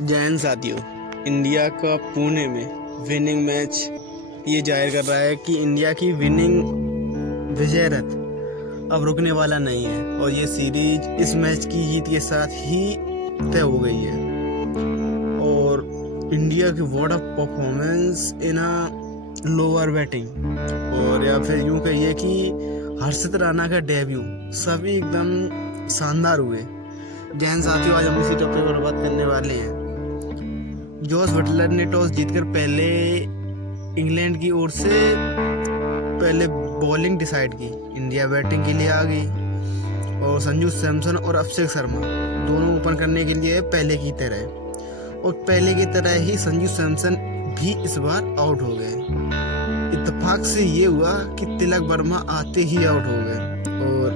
जैन साथियों, इंडिया का पुणे में विनिंग मैच ये जाहिर कर रहा है कि इंडिया की विनिंग विजय रथ अब रुकने वाला नहीं है और ये सीरीज इस मैच की जीत के साथ ही तय हो गई है। और इंडिया की what a performance in a lower batting, और या फिर यूं कहिए कि हर्षित राणा का डेब्यू सभी एकदम शानदार हुए। जैन साथियों, आज हम इसी टॉपिक पर बात करने वाले हैं। जॉस बटलर ने टॉस जीतकर पहले इंग्लैंड की ओर से पहले बॉलिंग डिसाइड की। इंडिया बैटिंग के लिए आ गई और संजू सैमसन और अभिषेक शर्मा दोनों ओपन करने के लिए पहले की तरह, और पहले की तरह ही संजू सैमसन भी इस बार आउट हो गए। इत्तेफाक से ये हुआ कि तिलक वर्मा आते ही आउट हो गए और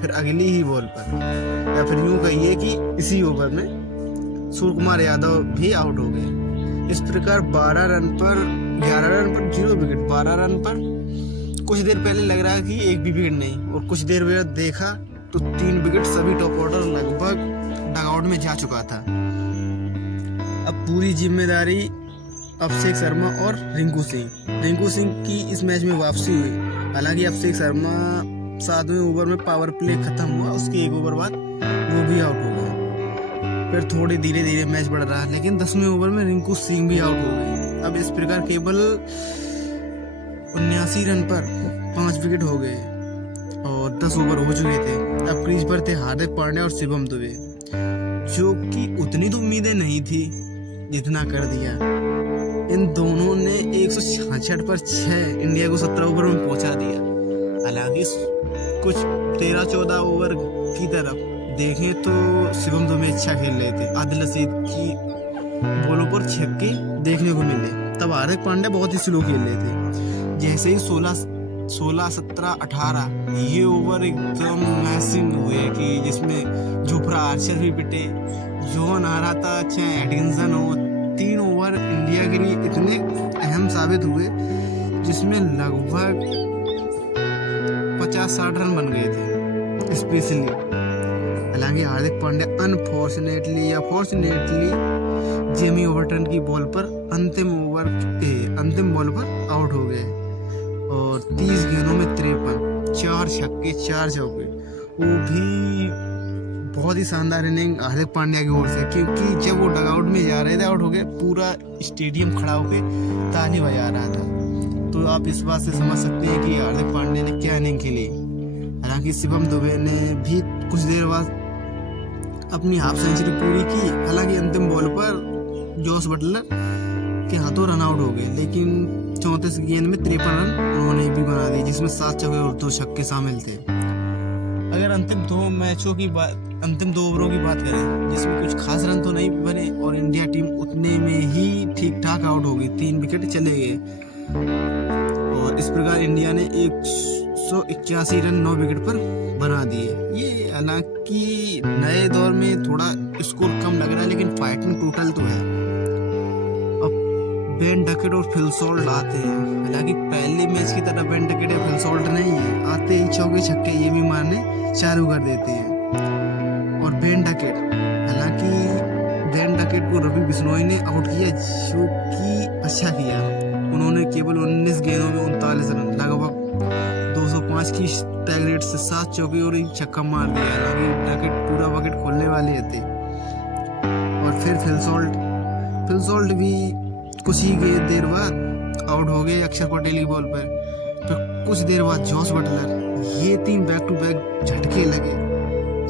फिर अगली ही बॉल पर, या फिर यूं कहिए कि इसी ओवर में सूर्य कुमार यादव भी आउट हो गए। इस प्रकार 11 रन पर 0 विकेट। 12 रन पर कुछ देर पहले लग रहा है कि एक भी विकेट नहीं, और कुछ देर बाद देखा तो 3 विकेट सभी टॉप ऑर्डर लगभग डगआउट में जा चुका था। अब पूरी जिम्मेदारी अभिषेक शर्मा और रिंकू सिंह की इस मैच में वापसी हुई। हालांकि अभिषेक शर्मा 7वें ओवर में पावर प्ले खत्म हुआ, उसके 1 ओवर बाद वो भी आउट हो गए। फिर थोड़े धीरे धीरे मैच बढ़ रहा, लेकिन 10वें ओवर में रिंकू सिंह भी आउट हो गए। अब इस प्रकार केवल 79 रन पर 5 विकेट हो गए और 10 ओवर हो चुके थे। अब क्रीज पर थे हार्दिक पांड्या और शिवम दुबे, जो कि उतनी तो उम्मीदें नहीं थी जितना कर दिया। इन दोनों ने 166 पर 6 इंडिया को 17 ओवर में पहुंचा दिया। हालांकि कुछ 13-14 ओवर की तरफ देखें तो शिवम दुबे अच्छा खेल रहे थे। आदिल रशीद की बॉलों पर छक्के देखने को मिले, तब हार्दिक पांड्या बहुत ही स्लो खेल रहे थे। जैसे ही 16, 17, 18 ये ओवर एकदम मैसिंग हुए कि जिसमें जोफ्रा आर्चर भी पिटे, जॉन आ रहा था, चाहे एडगिंसन हो। 3 ओवर इंडिया के लिए इतने अहम साबित हुए जिसमें लगभग 50-60 रन बन गए थे स्पेशली। हालांकि हार्दिक पांड्या अनफॉर्चुनेटली या फॉर्चुनेटली जेमी ओवरटन की बॉल पर अंतिम बॉल पर आउट हो गए और 30 गेंदों में 53, 4 छक्के 4 चौके। वो भी बहुत ही शानदार इनिंग हार्दिक पांड्या की ओर से, क्योंकि जब वो डगआउट में जा रहे थे आउट हो गए, पूरा स्टेडियम खड़ा होकर ताली बजा रहा था। तो आप इस बात से समझ सकते हैं कि हार्दिक पांड्या ने क्या इनिंग खेली। हालांकि शिवम दुबे ने भी कुछ देर बाद अपनी हाफ सेंचुरी पूरी की। हालांकि अंतिम बॉल पर जॉस बटलर के हाथों रन आउट हो गए, लेकिन 34 गेंद में 53 रन उन्होंने भी बना दिए, जिसमें 7 चौके और 2 छक्के शामिल थे। अगर अंतिम 2 ओवरों की बात करें जिसमें कुछ खास रन तो नहीं बने और इंडिया टीम उतने में ही ठीक ठाक आउट हो गई, 3 विकेट चले गए और इस प्रकार इंडिया ने 181 रन 9 विकेट पर बना दिए। ये हालांकि नए दौर में थोड़ा स्कोर कम लग रहा है, लेकिन फाइटिंग टोटल तो है। अब बेन डकेट और फिल सॉल्ट आते हैं। हालांकि पहले मैच की तरह बेन डकेट या फिल सॉल्ट नहीं है, आते ही चौके छक्के ये भी मारने चालू कर देते हैं। और बेन डकेट को रवि बिश्नोई ने आउट किया, जो कि अच्छा किया। उन्होंने केवल 19 गेंदों में 39 रन, लगभग 205 की स्ट्राइक रेट से 7 चौके और 1 छक्का मार दिया। हालांकि डकेट पूरा विकेट खोलने वाले थे। और फिर फिल सॉल्ट भी कुछ ही देर बाद आउट हो गए अक्षर पटेल की बॉल पर। फिर कुछ देर बाद जॉस बटलर, ये 3 बैक टू बैक झटके लगे।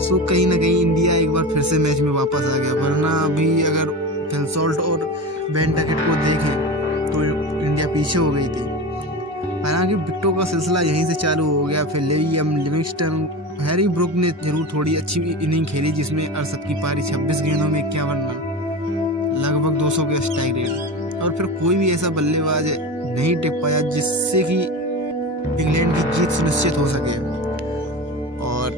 सो कहीं ना कहीं इंडिया एक बार फिर से मैच में वापस आ गया। वरना अभी अगर फिल सॉल्ट और बेन डकेट को देखें तो इंडिया पीछे हो गई थी। हालांकि विकेटों का सिलसिला यहीं से चालू हो गया। फिर लियम लिविंगस्टन, हैरी ब्रुक ने जरूर थोड़ी अच्छी इनिंग खेली, जिसमें अरशद की पारी 26 गेंदों में 51 रन, लगभग 200 के स्ट्राइक रेट। और फिर कोई भी ऐसा बल्लेबाज नहीं टिक पाया जिससे कि इंग्लैंड की जीत सुनिश्चित हो सके। और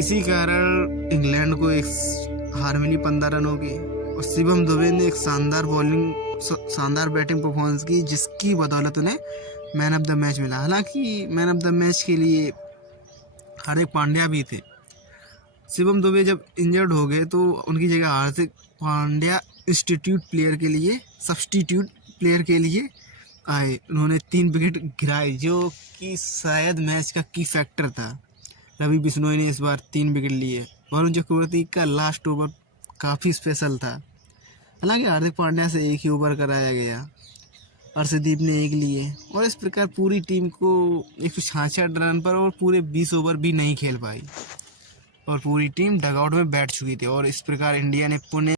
इसी कारण इंग्लैंड को एक हार मिली 15 रनों की। और शिवम दुबे ने एक शानदार बैटिंग परफॉर्मेंस की, जिसकी बदौलत उन्हें मैन ऑफ द मैच मिला। हालांकि मैन ऑफ द मैच के लिए हार्दिक पांड्या भी थे। शिवम दुबे जब इंजर्ड हो गए तो उनकी जगह हार्दिक पांड्या सब्स्टिट्यूट प्लेयर के लिए आए। उन्होंने 3 विकेट गिराए जो कि शायद मैच का की फैक्टर था। रवि बिश्नोई ने इस बार 3 विकेट लिए। वरुण चक्रवर्ती का लास्ट ओवर काफ़ी स्पेशल था। हालांकि हार्दिक पांड्या से एक ही ओवर कराया गया, अर्शदीप ने 1 लिए और इस प्रकार पूरी टीम को 166 रन पर और पूरे 20 ओवर भी नहीं खेल पाई और पूरी टीम डगआउट में बैठ चुकी थी और इस प्रकार इंडिया ने पुणे